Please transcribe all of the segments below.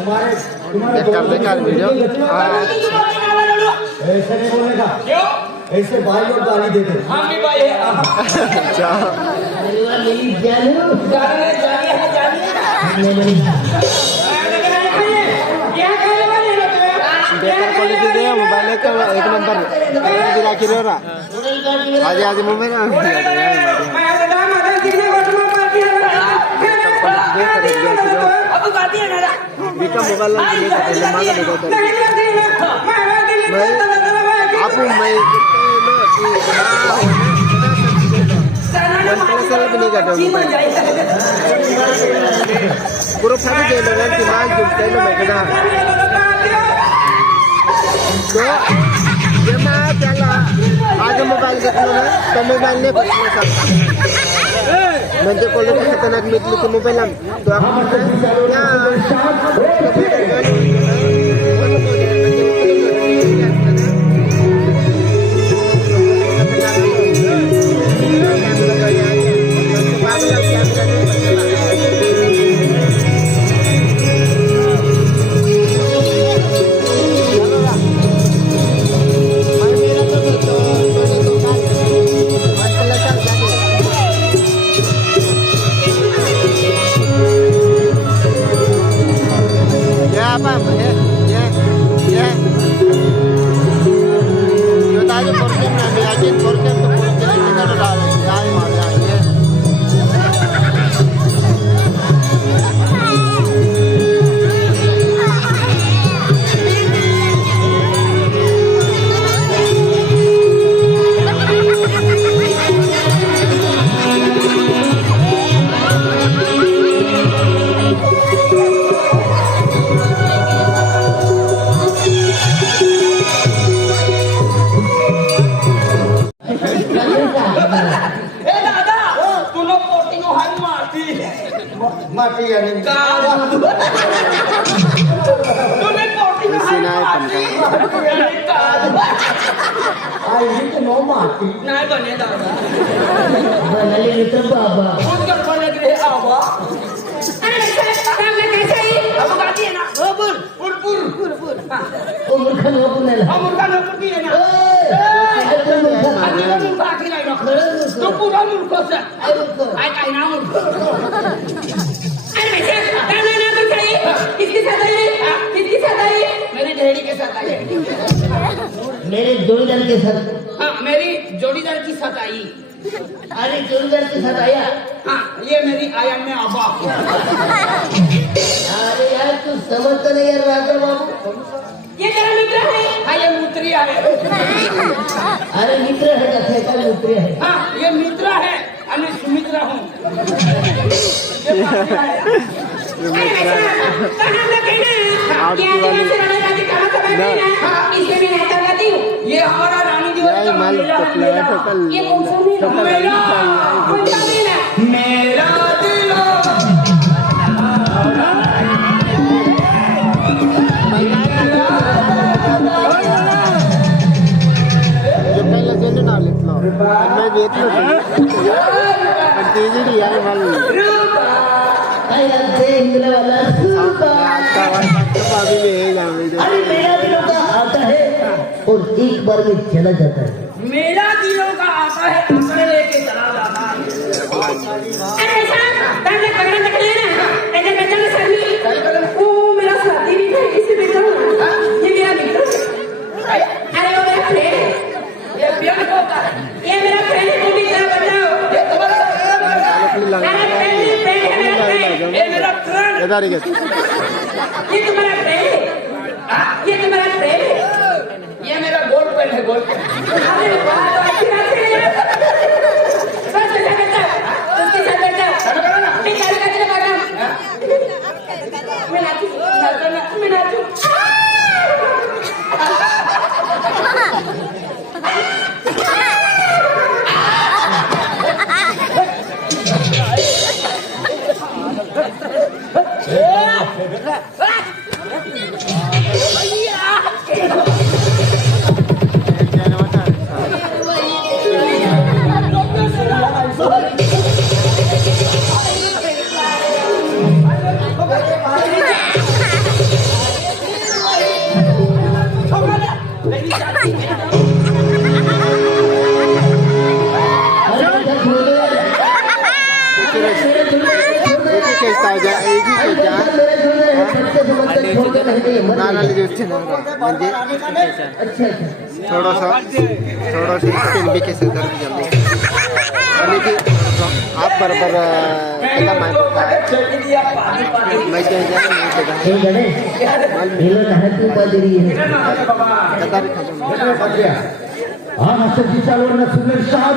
बेकार वीडियो। ऐसे नहीं बोलने का, क्यों ऐसे भाई लोग गाली देते हैं। हम भी भाई है। अच्छा बेकार क्वालिटी दे मोबाइल का एक नंबर गिरा के रहा आज आज मोबाइल बीका मोबाइल आप मैं पूरा फायदा दे लगा कि माल जुटते हैं मैं कहना तो ये मैं चला आज मोबाइल देखना है तो मोबाइल ने पकड़ सकता म्हणजे क्वालिटी खतरनाक मिटली की मोबाइल तो आप माटी यानी तूने पोटी में आई तो नो माटी नहीं बने दादा बनले तो बाबा खुद कर बने रे आवा अरे काम में कैसे ही अब गाती है ना बोल ओ मूर्ख नो पुनेला ओ मूर्ख नो पुती है ना तो पूरा मूर्ख से आई काय ना मूर्ख किसके साथ आई? मेरी ढेड़ी के साथ आई। मेरे जोड़ीदार के साथ? हाँ, मेरी जोड़ीदार के साथ आई। अरे जोड़ीदार के साथ आया? हाँ, ये मेरी आयन में आबा। अरे यार तू समझता नहीं यार राजा बाबू। ये तेरा मित्र है? हाँ, ये मित्रिया है। अरे मित्र है क्या मित्रिया है? हाँ, ये मित्र है। मैं सुमित्रा हूँ। ये हमारा रानी जी ये मेरा दिल आता है और एक बार में चला जाता है। मेरा दिलों का आता है अपने लेके चला जाता है। अरे साहब तने पकड़ के ले ना ऐसे बेचने सरनी वो मेरा शादी भी था इसी बेचा ये मेरा मित्र अरे वो मेरा फ्रेंड ये प्यार होता है ये मेरा फ्रेंड को भी क्या बताओ ये तुम्हारा ये मेरा फ्रेंड ये तुम्हारा फ्रेंड ये तुम्हारा फ्रेंड ये मेरा गोल्ड पेन है गोल्ड पेन अरे वाह तो अच्छी बात है बस चला बेटा उसके साथ बेटा चलो करो ना मैं क्या करने वाला मैं नाचू पाहिजे आणि बंधन मेरे जोड़े हैं, सबसे जो बंधन छोड़ के नहीं गए, मर नानाली गए। दिवस म्हणजे अच्छा अच्छा थोडंसं स्पेन बी केसेस धरून गेले आणि की आप बरोबर त्याला माहिती काय माहिती आहे हे गणेश हिला नाही तू बदली है हा मास्टरजी चालवणार सुनील शाह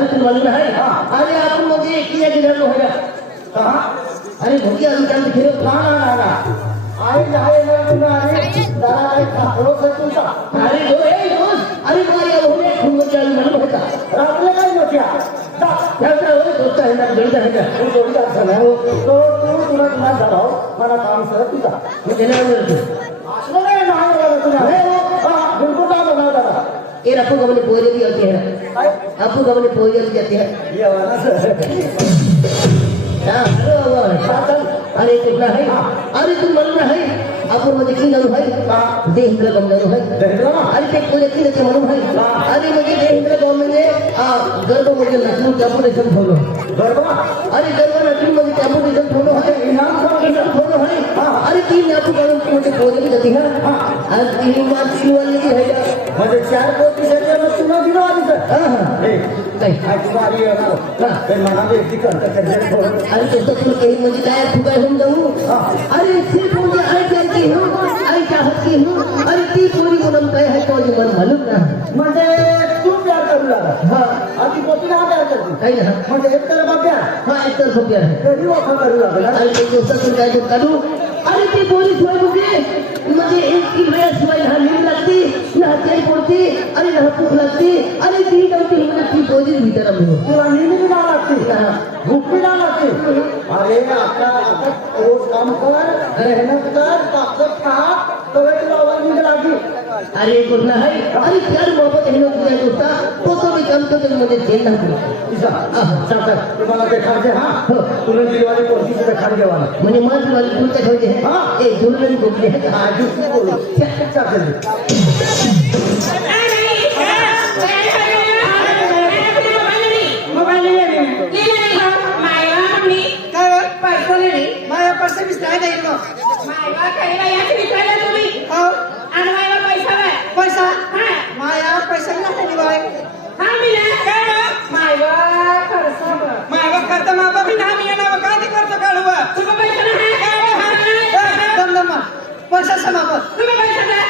अरे आपण म्हणजे किया गेलेलो आहे अरे भोगी अजून त्यांचं फिरत अरे दो ए दोस्त अरे तुम्हारी अब होने खूब चालू मालूम होता आपल्या काय नव्हत्या त्याचा होय दोस्त आहे ना गणित आहे का तू जोडीदार झाला हो तो तू तुला तुम्हाला झाला मला काम सर तुझा मी देणार असलं नाही नाही झालं तुला बिलकुल काम होणार दादा ये आपको कबले पोरे भी होते हैं आपको कबले पोरे भी जाते हैं ये वाला सर अरे कुठला आहे अरे तू म्हणून आहे आपण मध्ये की जाऊ आहे देहेंद्र गम जाऊ आहे अरे ते पोरे की जाते म्हणून आहे अरे म्हणजे देहेंद्र गम म्हणजे गर्भ म्हणजे लक्ष्मी कॅम्पुटेशन ठेवलो अरे गर्भ लक्ष्मी म्हणजे कॅम्पुटेशन ठेवलो आहे इनाम ठेवलो आहे अरे तीन आपण काढून म्हणजे पोरे भी जाते हैं आज तीन वाली की है म्हणजे 4 कोटी शेतकऱ्यांना तुला दिलं आधी सर नाही तुला आधी येणार ते म्हणाले तिकडं अरे तसं तुला काही म्हणजे काय फुगाय होऊन जाऊ अरे सिर्फ मुझे आई करती हूँ आई चाहती हूँ अरे ती पूरी मुलम काय है तो मन मालूम ना म्हणजे तू प्यार करू लागला हाँ आधी कोटीला प्यार करते काही ना म्हणजे एक तर प्यार हाँ एक तरफ प्यार है तरी वापर करू लागला अरे ते दिवसातून काय तो काढू अरे ती पोरी शिवाय मुझे म्हणजे एक की वेळ शिवाय ना नींद लागती ना तेल पडती अरे ना भूक लागती अरे ती नव्हती म्हणजे ती पोरी भीतर मिळू तुला नींद ना लागते भूक भी ना लागते अरे आता रोज काम कर मेहनत कर ताकद खा तवे तुला आवाज नींद लागली अरे कुठला आहे अरे प्यार मोहब्बत हे लोक दिया होता तो मी काम करतो म्हणजे तेल ना तुम्हाला देखाडते हा तुला दिवाळी कोणती देखाड देवाला म्हणजे माझी वाली फुल काय ठेवते हाँ। एक झुलगडी गोपली आहे का आज तू बोलो चालेल माझ्या पैसे विसरायला जाईल मग पैसा माया पैसा नाही दिवाय मायवा करता माबा भी नाही येणार काय ते करतो काढूवा पैसा समापत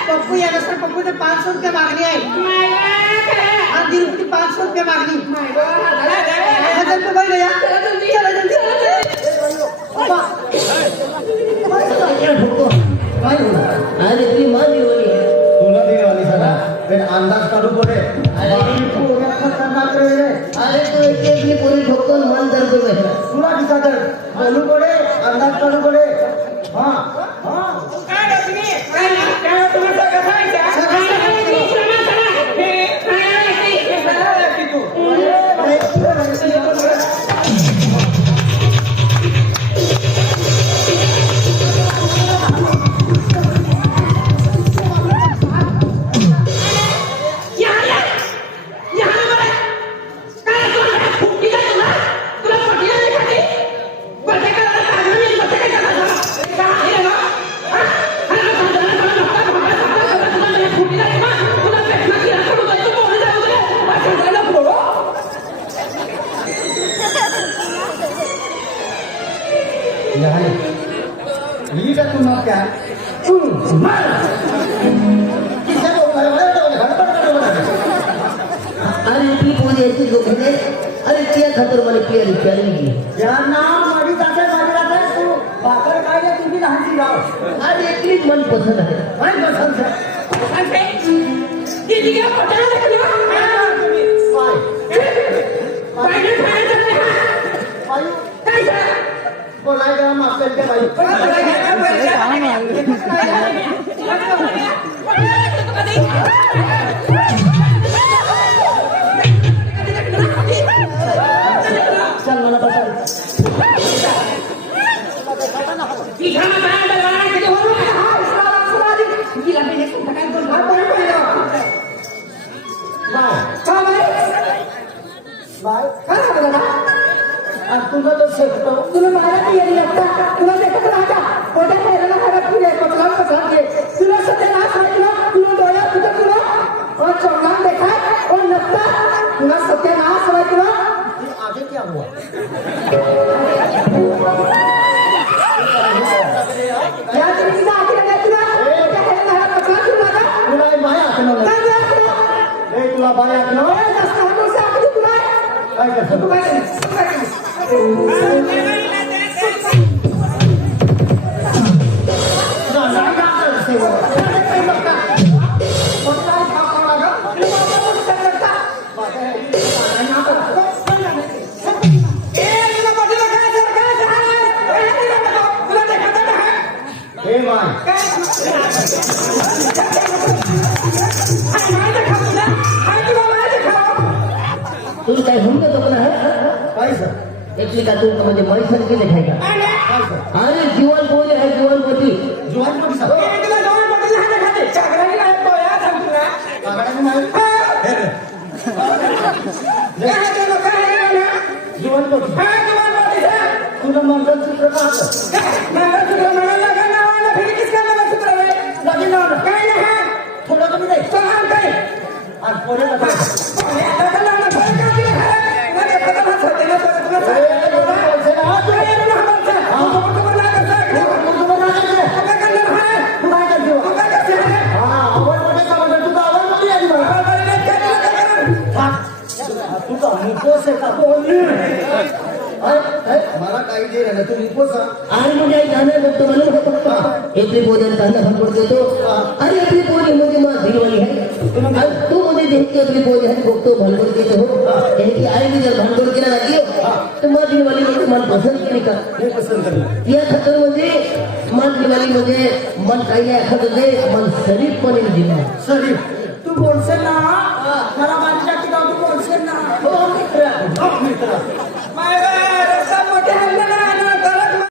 पप्पू या नसर पप्पू ने 500 रुपये मागणी आहे आधी रुपये 500 रुपये मागणी 1000 रुपये भर गया चला जल्दी अरे ती माझी वाली आहे तुला दिवाळी सगळा पण अंदाज काढू पडे अरे तो एक पूरी ठोकून मन दर्द बसला तुला दिसा तर बोलू पडे अंदाज काढू पडे हा हा विचारली यांना माझी जाते तू भाकर खायला तुम्ही लहानची गाव आज एकलीच मन पसंत आहे काय पसंत आहे? बाई बोलाय का मागच्या बाई चल मला तुला तो शेकतो तुला बाहेर येईल लागता तुला देखत राहता पोटा खायला खायला तुला पचला घे तुला सत्यानाश वाटलं तुला डोळ्या तुझं तुला और चौकान देखा और नसता तुला सत्यानाश वाटलं आगे क्या हुआ या तरीका आगे लगा तुला पोटा खायला पचला तुला तुला माया हातनं काय ए तुला बाया हातनं नसता हमसे आगे तुला काय करतो तू काय करतो हे माय तुला काय हुंड दुखणं आहे काय सर एकली का तू म्हणजे मैसन केले काय का काय सर अरे जीवन बोले आहे जीवन पोटी जुवान कोणी सर कागडाने नाही जुवान कोणी तुला मंगलसूत्र का थोडं कमी नाही आणि पोरे मला काही दे ना तू निपोस आणि म्हणजे गाणं बघतो मला एप्रिल बोधन त्यांना भांडवल देतो आणि एप्रिल बोध म्हणजे मग दिलवाली आहे आणि तू म्हणजे देखते एप्रिल बोध आहे बघतो भांडवल देतो हो की आईने जर भांडवल केला लागली तर मग दिलवाली म्हणजे मन पसंत केली का हे पसंत करणार या खातर म्हणजे मन दिवाळी म्हणजे मन काही नाही एखादं दे मन शरीफ पण दिलं शरीफ तू बोलशील ना मला माझ्या ठिकाणी तू बोलशील ना हो मित्र रस्ता मोठ्या